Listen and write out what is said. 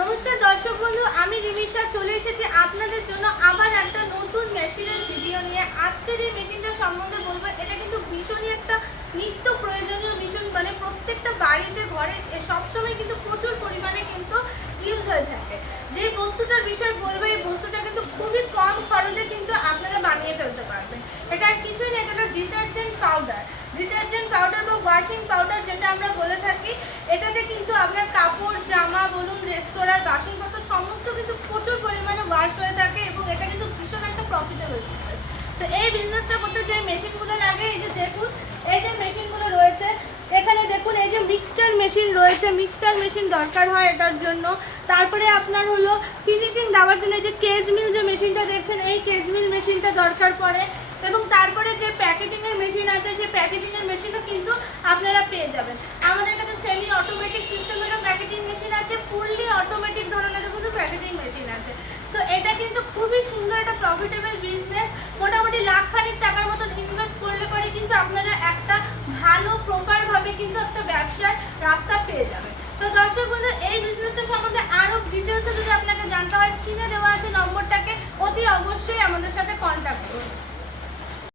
নমস্কার দর্শক বন্ধু, আমি রিমিশা চলে এসেছি আপনাদের জন্য আবার একটা নতুন মেশিনের ভিডিও নিয়ে। আজকে যে মেশিনটা সম্বন্ধে বলবো, এটা কিন্তু ভীষণই একটা নিত্য প্রয়োজনীয় মেশিন। মানে প্রত্যেকটা বাড়িতে ঘরে সবসময় কিন্তু প্রচুর পরিমাণে কিন্তু ইউজ হয়ে থাকে। যে বস্তুটার বিষয়ে বলবো, এই বস্তুটা কিন্তু খুবই কম খরচে কিন্তু আপনারা বানিয়ে ফেলতে পারবেন। এটা আর কিছুই না, এটা ডিটারজেন্ট পাউডার বা ওয়াশিং পাউডার যেটা আমরা বলে থাকি। এটাতে কিন্তু আপনার কাপড়, জামা বলুন, রেস্তোরাঁর বাসনপত্র সমস্ত কিন্তু প্রচুর পরিমাণে ওয়াশ হয়ে থাকে এবং এটা কিন্তু ভীষণ একটা প্রফিটেবল বিজনেস। তো এই বিজনেসটা করতে যে মেশিনগুলো লাগে, এই যে দেখুন, এই যে মেশিনগুলো রয়েছে এখানে দেখুন, এই যে মিক্সচার মেশিন রয়েছে, মিক্সচার মেশিন দরকার হয় এটার জন্য। তারপরে আপনার হলো ফিনিশিং দেওয়ার জন্য যে কেজ মিল যে মেশিনটা দেখছেন, এই কেজ মিল মেশিনটা দরকার পড়ে। এবং তারপরে যে প্যাকেজিংয়ের মেশিন আছে, সেই প্যাকেজিংয়ের মেশিনও কিন্তু আপনারা পেয়ে যাবেন। আমাদের কাছে সেমি অটোমেটিক সিস্টেমেরও প্যাকেজিং মেশিন আছে, ফুললি অটোমেটিক ধরনেরও কিন্তু প্যাকেজিং মেশিন আছে। তো এটা কিন্তু খুবই সুন্দর একটা প্রফিটেবল বিজনেস। মোটামুটি লাখখানিক টাকার মতন ইনভেস্ট করলে পরে কিন্তু আপনারা একটা ভালো প্রপারভাবে কিন্তু একটা ব্যবসার রাস্তা পেয়ে যাবেন। তো দর্শক বন্ধু, এই বিজনেসটা সম্বন্ধে আরও ডিটেলসে যদি আপনাকে জানতে হয়, স্ক্রিনে দেওয়া আছে নম্বরটাকে অতি অবশ্যই আমাদের সাথে কন্ট্যাক্ট করুন।